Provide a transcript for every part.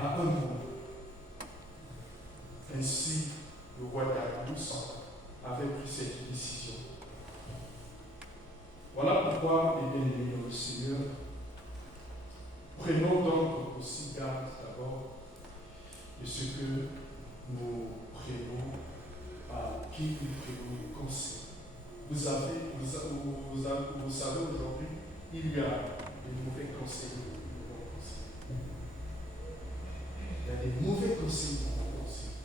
à un moment. Ainsi, le roi Darius avait pris cette décision. Voilà pourquoi, les bien-aimés dans le Seigneur, prenons donc aussi garde d'abord de ce que nous prenons, à qui nous prenons les conseils. Vous savez, aujourd'hui, il y a des mauvais conseils, des bons conseils. Il y a des mauvais conseils, des bons conseils.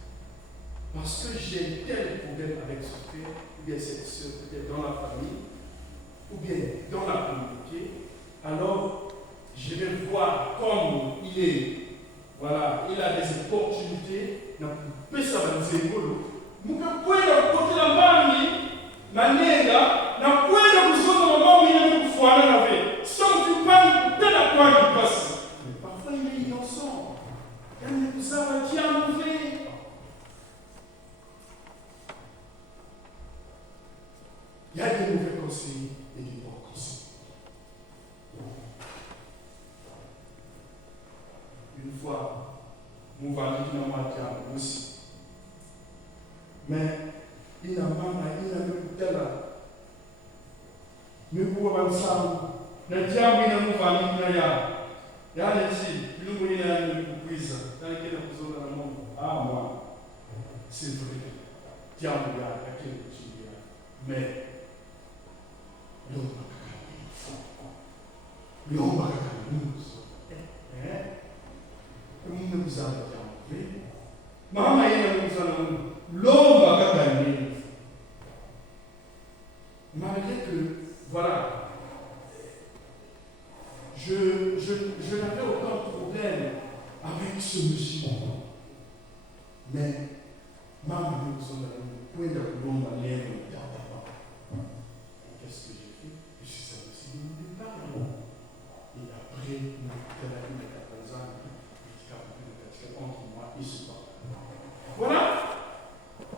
Parce que j'ai tel problème avec ce frère, ou bien cette soeur, peut-être dans la famille, ou bien dans la communauté, alors je vais voir comme il est, voilà, il a des opportunités, il peut savoir des écoles. Mukakwenda kupotela mbali manenga na kwenda kusoma mambo yenye kufuana na wewe. Sio mtupani tena kwa kipasi. Parfois il est innocent. Yani kusawa jambo vile. Il y a des mauvais conseils et des bons conseils. Une fois, nous allons dire à aussi. Mais il n'a pas tel mais pour ensemble, le diable n'a pas mis il y a des filles, nous voyons une prise, dans laquelle nous sommes dans le monde. Ah, moi, c'est vrai, diable a quel petit mais l'homme a nous nous avons dit, maman, l'homme va gagner. Malgré que, voilà, je n'avais aucun problème avec ce monsieur. Mais, maman, nous sommes dans le point de l'homme à l'air. Qu'est-ce que j'ai fait? Je suis sorti de mon départ. Et après, il a 14 ans, entre moi et ce papa. Voilà.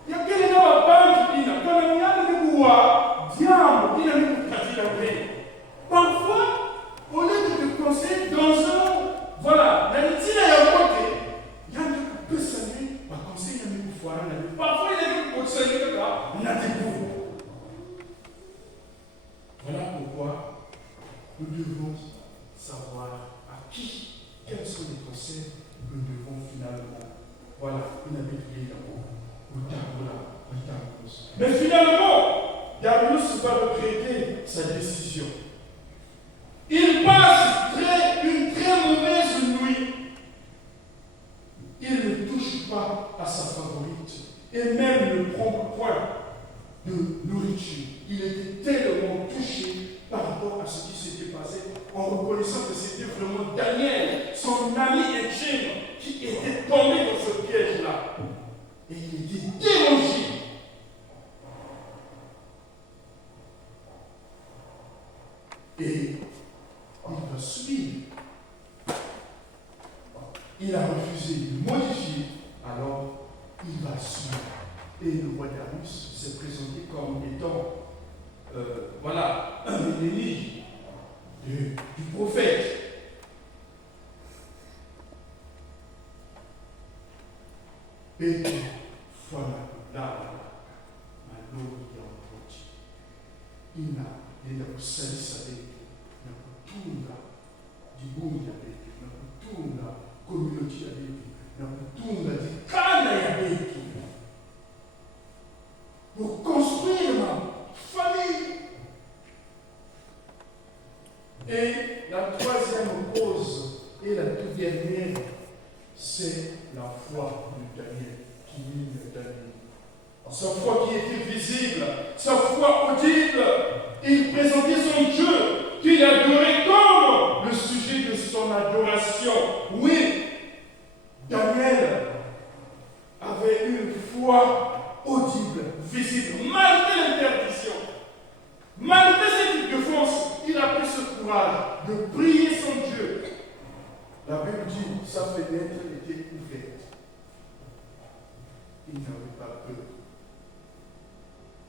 Il y a quelqu'un dans la banque qui dit, quand il y a des pouvoirs, diable, il y a des pouvoirs. Parfois, au lieu de te conseiller dans un, voilà, même s'il y a un côté, il y a des personnes qui conseillent des pouvoirs. Parfois, il y a des conseils qui ont des pouvoirs. Voilà pourquoi nous devons savoir à qui, quels sont les conseils que nous devons finalement, voilà, une habitude d'abord, au tableau. Mais finalement, Darius va regretter sa décision. Il passe une très mauvaise nuit. Il ne touche pas à sa favorite et même ne prend point de nourriture. Il était tellement touché par rapport à ce qui s'était passé en reconnaissant que c'était vraiment Daniel, son ami intime, qui était tombé dans ce piège-là. Et il était dérangé. Et il va subir. Il a refusé de modifier, alors il va subir. Et le roi Darius s'est présenté comme étant, voilà, un ennemi du prophète. Et voilà, là, il a kusali sabe na kutunga dibungi ya betu na kutunga community ya betu na kutunga dikana ya betu pour construire ma famille. Et la troisième cause et la toute dernière, c'est la foi de Daniel, qui mine Daniel. Sa foi qui était visible, sa foi audible. Il présentait son Dieu qu'il adorait comme le sujet de son adoration. Oui, Daniel avait une foi audible, visible, malgré l'interdiction. Malgré cette défense, il a pris ce courage de prier son Dieu. La Bible dit, sa fenêtre était ouverte. Il n'avait pas peur.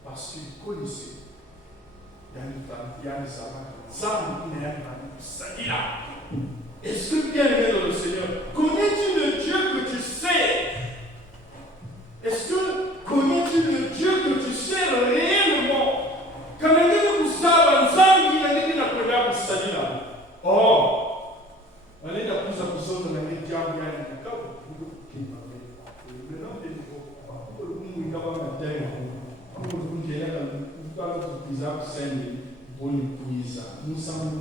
Parce qu'il connaissait. Il y a des amants. Est-ce que bien aimé dans le Seigneur, connais-tu le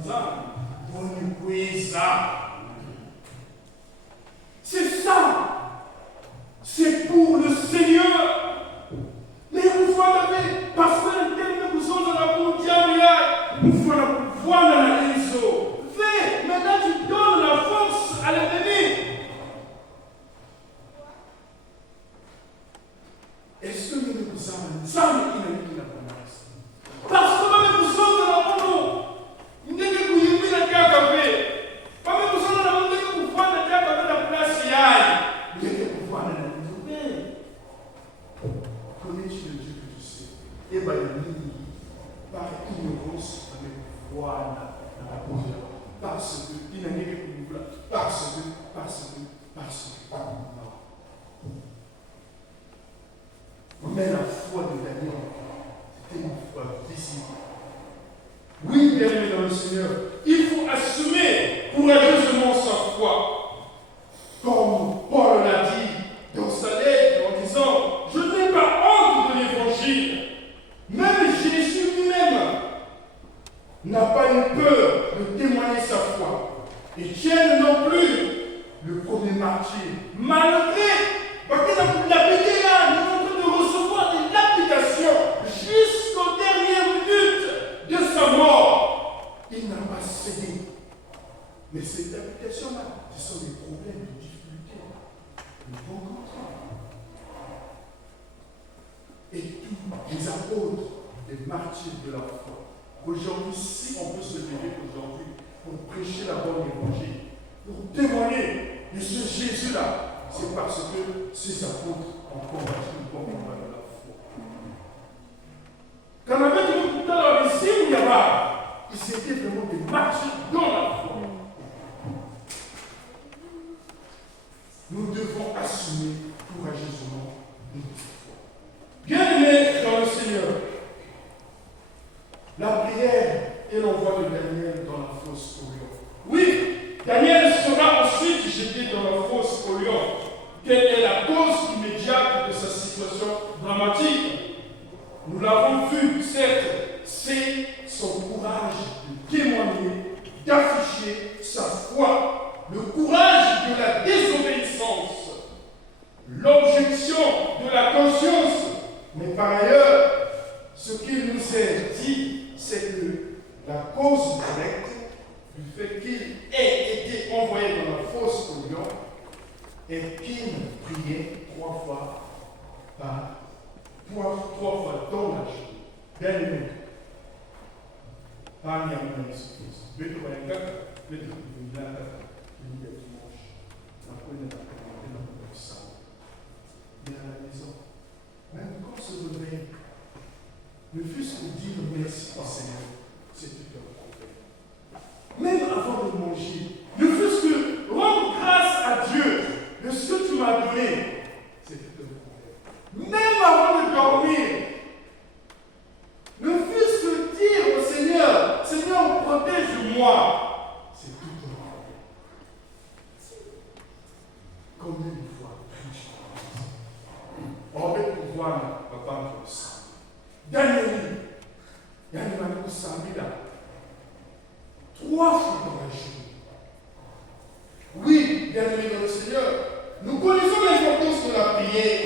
bonne coisa. C'est ça. C'est pour le Seigneur. Mais vous voyez, parce que le thème que vous sommes dans la mondiale, vous voyez voir dans la réseau. Fais, maintenant tu donnes la force à l'ennemi. Est-ce que nous nous sommes parce que même vous sommes dans la mondiale, vous n'êtes que vous y mettez la carte. Pas même vous sommes dans la mondiale que vous voyez la carte avec la place hier. Vous êtes que vous voyez la mondiale. Connais-tu le Dieu que tu sais? Et bien, par ignorance, avec foi dans la mondiale. Parce que, il n'a rien que vous voulez. Parce que. Mais la foi de Daniel, c'était une foi visible. Oui, bien aimé dans le Seigneur, il faut assumer courageusement sa foi. Comme Paul l'a dit dans sa lettre en disant, je n'ai pas honte de l'évangile. Même Jésus lui-même n'a pas eu peur de témoigner sa foi. Étienne non plus, le premier martyr, malgré jusqu'aux dernières minutes de sa mort, il n'a pas cédé. Mais ces applications-là, ce sont des problèmes de difficulté. Nous rencontrons. Et tous les apôtres, les martyrs de la foi. Aujourd'hui, si on peut se lever aujourd'hui pour prêcher la bonne évangile, pour témoigner de ce Jésus-là, c'est parce que ces apôtres ont combattu le bon combat de la foi. Quand on avait tout le temps ici où il y avait, ils étaient vraiment des martyrs dans la foi. Nous devons assumer courageusement notre foi. Bien-aimés dans le Seigneur, la prière et l'envoi de Daniel dans la fosse au lion. Oui, Daniel sera ensuite jeté dans la fosse au lion. Quelle est la cause immédiate de sa situation dramatique? Nous l'avons vu, certes, c'est son courage de témoigner, d'afficher sa foi, le courage de la désobéissance, l'objection de la conscience. Mais par ailleurs, ce qu'il nous est dit, c'est que la cause directe du fait qu'il ait été envoyé dans la fosse au lion est qu'il priait trois fois dans la journée. Bien aimé. Pas n'y a pas de surprise. Mais à la maison, même quand on se réveille, ne fût-ce que dire merci au Seigneur, c'est tout un problème. Même avant de manger, ne fût-ce que rendre grâce à Dieu de ce que tu m'as donné, c'est tout un problème. Même avant de dormir, ne fût-ce que dire au Seigneur, Seigneur, protège-moi, c'est tout un problème. Combien de fois on veut pouvoir papa comme ça. Daniel, trois fois dans la journée. Oui, bien aimé dans le Seigneur, nous connaissons l'importance de la prière.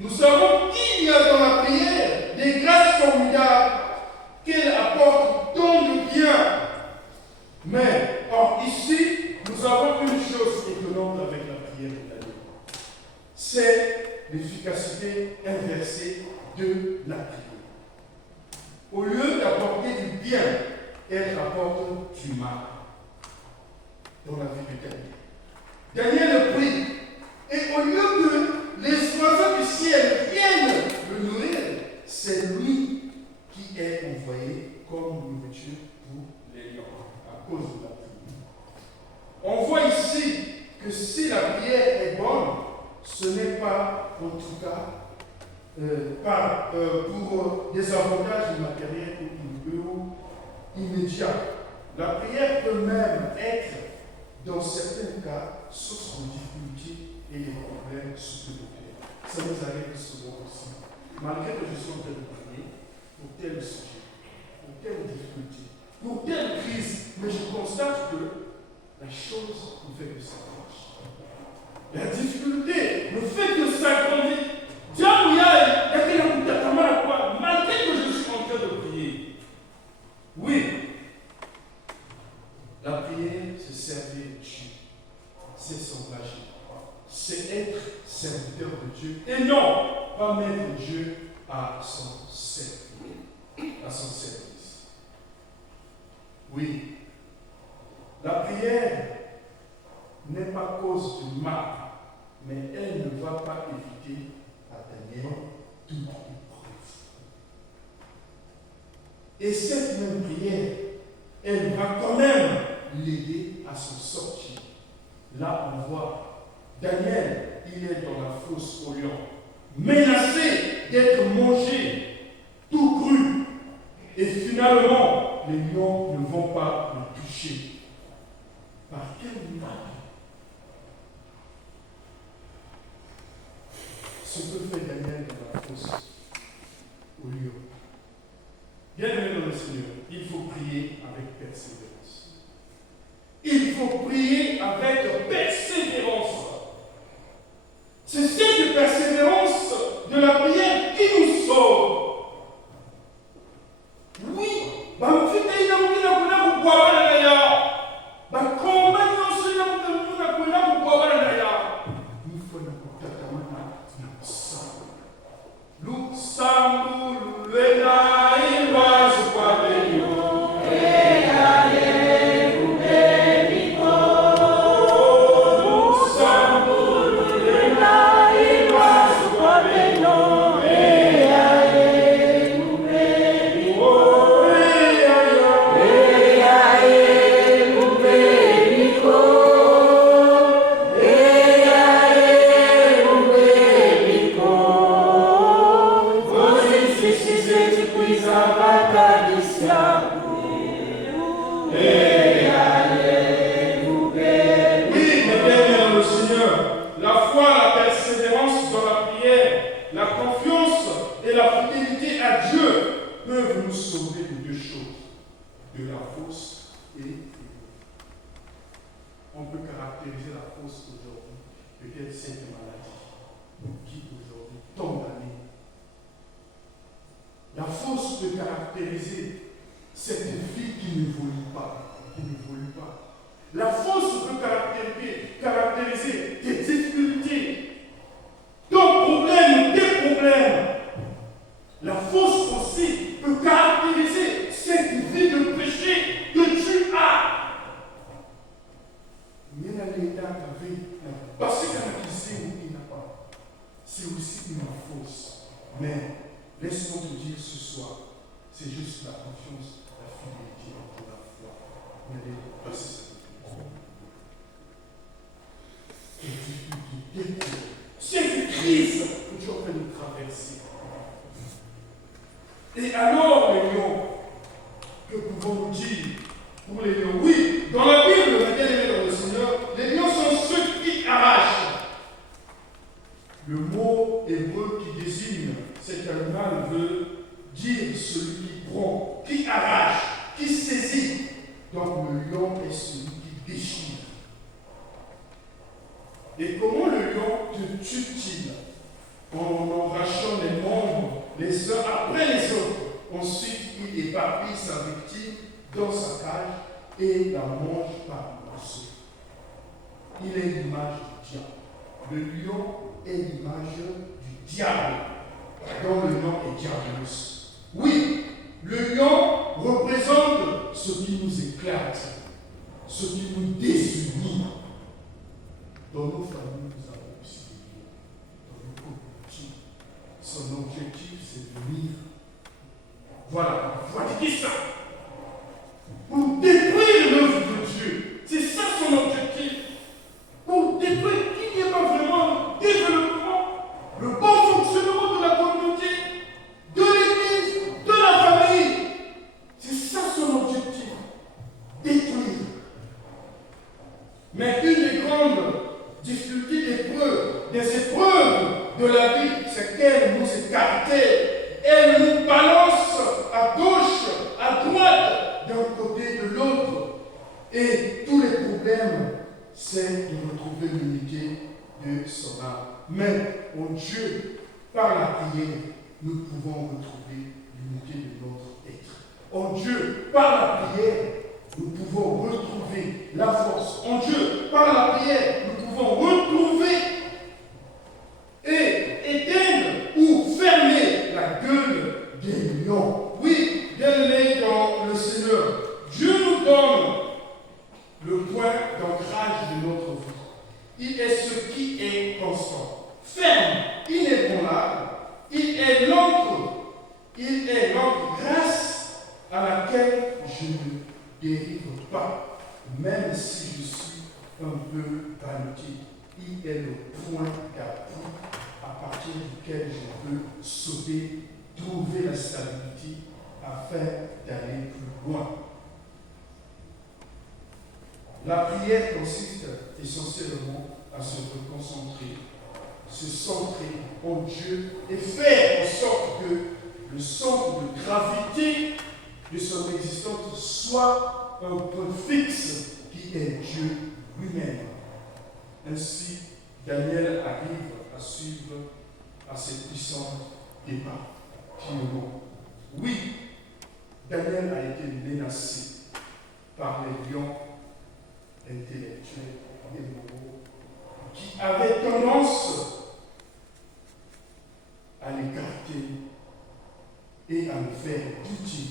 Nous savons qu'il y a dans la prière des grâces formidables qu'elle apporte tant de bien. Mais, or ici, nous avons une chose étonnante avec la prière de Daniel. C'est l'efficacité inversée de la prière. Au lieu d'apporter du bien, elle apporte du mal dans la vie de Daniel. Daniel prie, et au lieu que les oiseaux du ciel viennent le nourrir, c'est lui qui est envoyé comme nourriture pour les lions, à cause de la prière. On voit ici que si la prière est bonne, ce n'est pas, en tout cas, pour des avantages matériels ou immédiats. La prière peut même être, dans certains cas, source de difficultés et de problèmes supplémentaires. Ça nous arrive souvent aussi. Malgré que je sois en train de prier pour tel sujet, pour telle difficulté, pour telle crise, mais je constate que la chose ne fait que s'accrocher. La difficulté ne fait que s'agrandir. Malgré que je suis en train de prier. Oui, la prière, c'est servir Dieu. C'est s'engager. C'est être serviteur de Dieu. Et non, pas mettre Dieu à son service. Oui, la prière n'est pas cause du mal, mais elle ne va pas éviter à Daniel toute épreuve. Et cette même prière, elle va quand même l'aider à s'en sortir. Là, on voit Daniel, il est dans la fosse au lion, menacé d'être mangé, tout cru. Et finalement, les lions ne vont pas le toucher. Par quel miracle? Ce que fait Daniel dans la fosse au lion. Bien aimé dans le Seigneur, il faut prier avec persévérance. Il faut prier avec persévérance. C'est cette persévérance de la prière qui nous sauve. Oui, Et alors, les lions, que pouvons-nous dire pour les lions? Oui, dans la Bible, bien aimé dans le Seigneur, les lions sont ceux qui arrachent. Le mot hébreu qui désigne cet animal veut dire celui qui prend, qui arrache, qui saisit. Donc le lion est celui qui déchire. Et comment le lion te tue-t-il? En arrachant les membres les uns après les autres. Ensuite, il éparpille sa victime dans sa cage et la mange par morceaux. Il est l'image du diable. Le lion est l'image du diable, dont le nom est Diabolus. Oui, le lion représente ce qui nous éclate, ce qui nous désunit. Dans nos familles, nous avons aussi des lions. Dans nos communautés, son objectif, c'est de venir. Voilà ça. Pour détruire l'œuvre de Dieu. C'est ça son objectif. Pour détruire qu'il n'y ait pas vraiment le développement, le bon fonctionnement de la communauté, de l'église, de la famille. C'est ça son objectif. Détruire. Mais une des grandes difficultés des épreuves de la vie, c'est qu'elle nous écarte. Elle nous balance à gauche, à droite, d'un côté de son âme. Mais, en Dieu, par la prière, nous pouvons retrouver l'unité de notre être. En Dieu, par la prière, nous pouvons retrouver la force. En Dieu, par la prière, nous pouvons retrouver et éteindre ou fermer la gueule des lions. Oui, bien-aimés dans le Seigneur, Dieu nous donne le point d'ancrage de notre vie. Il est ce qui est constant, ferme, inébranlable. Il est l'encre grâce à laquelle je ne dérive pas, même si je suis un peu ballotté. Il est le point d'appui à partir duquel je peux sauter, trouver la stabilité afin d'aller plus loin. La prière consiste essentiellement à se reconcentrer, se centrer en Dieu et faire en sorte que le centre de gravité de son existence soit un point fixe qui est Dieu lui-même. Ainsi, Daniel arrive à suivre à ces puissants débats finalement. Oui, Daniel a été menacé par les lions intellectuels et moraux qui avaient tendance à l'écarter et à le faire douter,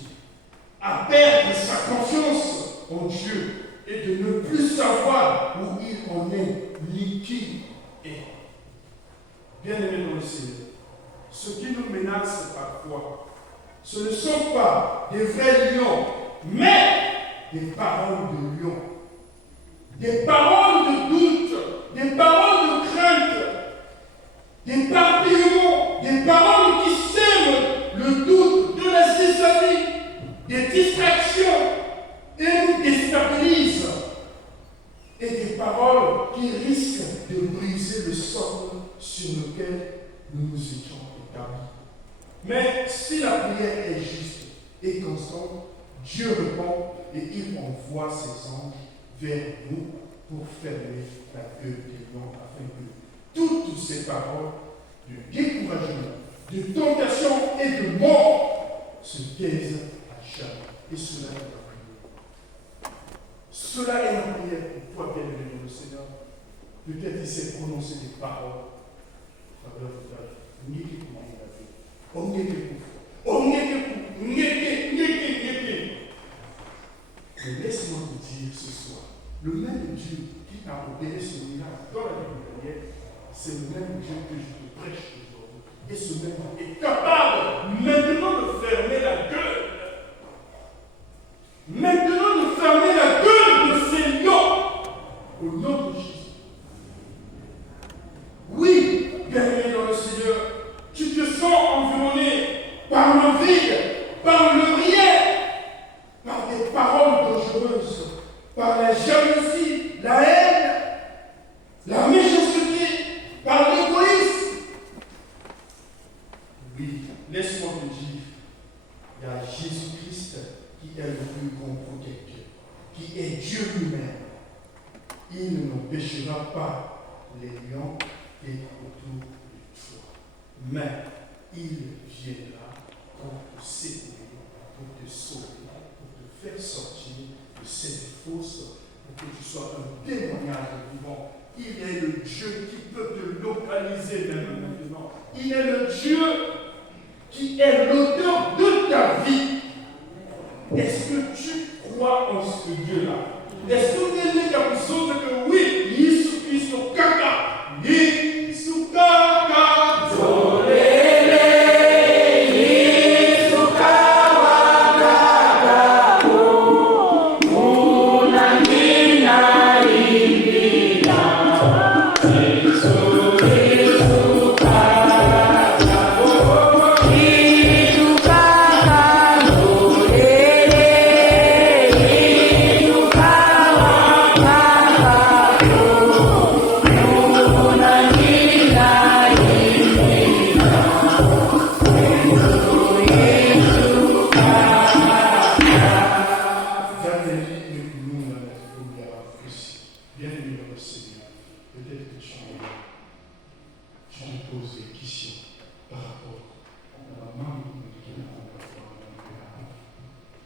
à perdre sa confiance en Dieu et de ne plus savoir où il en est ni qui est. Bien-aimés dans le Seigneur, ce qui nous menace parfois, ce ne sont pas des vrais lions, mais des paroles de lions, des paroles de doute, des paroles de crainte, des papillons, des paroles qui sèment le doute, de la zizanie, des distractions et nous déstabilisent, et des paroles qui risquent de briser le socle sur lequel nous nous étions établis. Mais si la prière est juste et constante, Dieu répond et il envoie ses anges vers nous pour fermer la gueule des lions afin que toutes ces paroles de découragement, de tentation et de mort se taisent à jamais. Et cela est la prière. Cela est la prière pour toi, bien-aimé dans le Seigneur. Peut-être il s'est prononcé des paroles. Mais laisse-moi te dire ce soir, le même Dieu qui a opéré ce miracle dans la vie de Daniel, c'est le même Dieu que je te prêche aujourd'hui. Et ce même Dieu est capable maintenant de fermer la gueule. Maintenant de fermer la gueule de ces lions au nom de Jésus. Oui, bien-aimé dans le Seigneur, tu te sens environné par le vide, par le rien, par des paroles dangereuses, par la jalousie, la haine, la méchanceté, par l'égoïsme. Oui, laisse-moi te dire, il y a Jésus-Christ qui est le plus grand protecteur, qui est Dieu lui-même. Il n'empêchera pas les lions d'être autour de toi. Mais il viendra pour te sécuriser, pour te sauver, pour te faire sortir de cette fosse, pour que tu sois un témoignage vivant. Il est le Dieu qui peut te localiser même maintenant. Il est le Dieu qui est l'auteur de ta vie. Est-ce que tu crois en ce Dieu-là? Est-ce que tu es né comme ça que oui, Jésus-Christ au caca, Jésus caca, tu te poses des questions par rapport à la maman de laquelle on va voir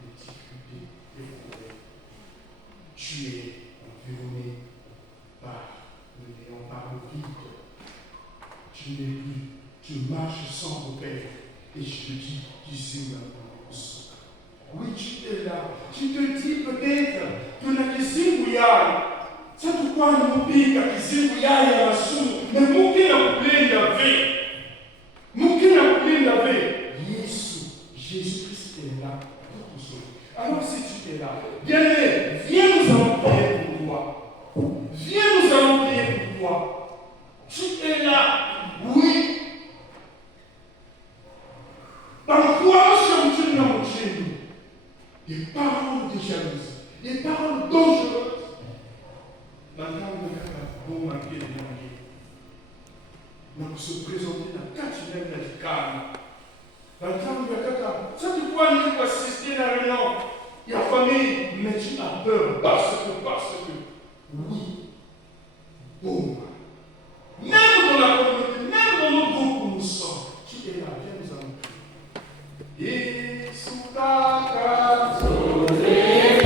des difficultés, des problèmes. Tu es environné par le néant, par le vide. Tu n'es plus, tu marches sans repère. Et je te dis, tu sais maintenant. Oui, tu es là. Tu te dis peut-être que la question bouillard, ça te croit nous pique, la question bouillard et la soupe, mais mon qui n'a plein d'avé. Mon qui n'a plein d'avé. Jésus-Christ est là pour te sauver. Alors si tu es là, bien-aimé, viens nous allons prier pour toi. Viens nous allons prier pour toi. Tu es là, oui. Par quoi sommes-tu dans mon Dieu? Des paroles de jalousie, des paroles dangereuses. Maintenant, on regarde la bombe à pied de l'année. Donc, se présenter dans 4 semaines de calme. Maintenant, on regarde ça, tu vois, nous assister dans le nom. Il y a famille, mais tu as peur parce que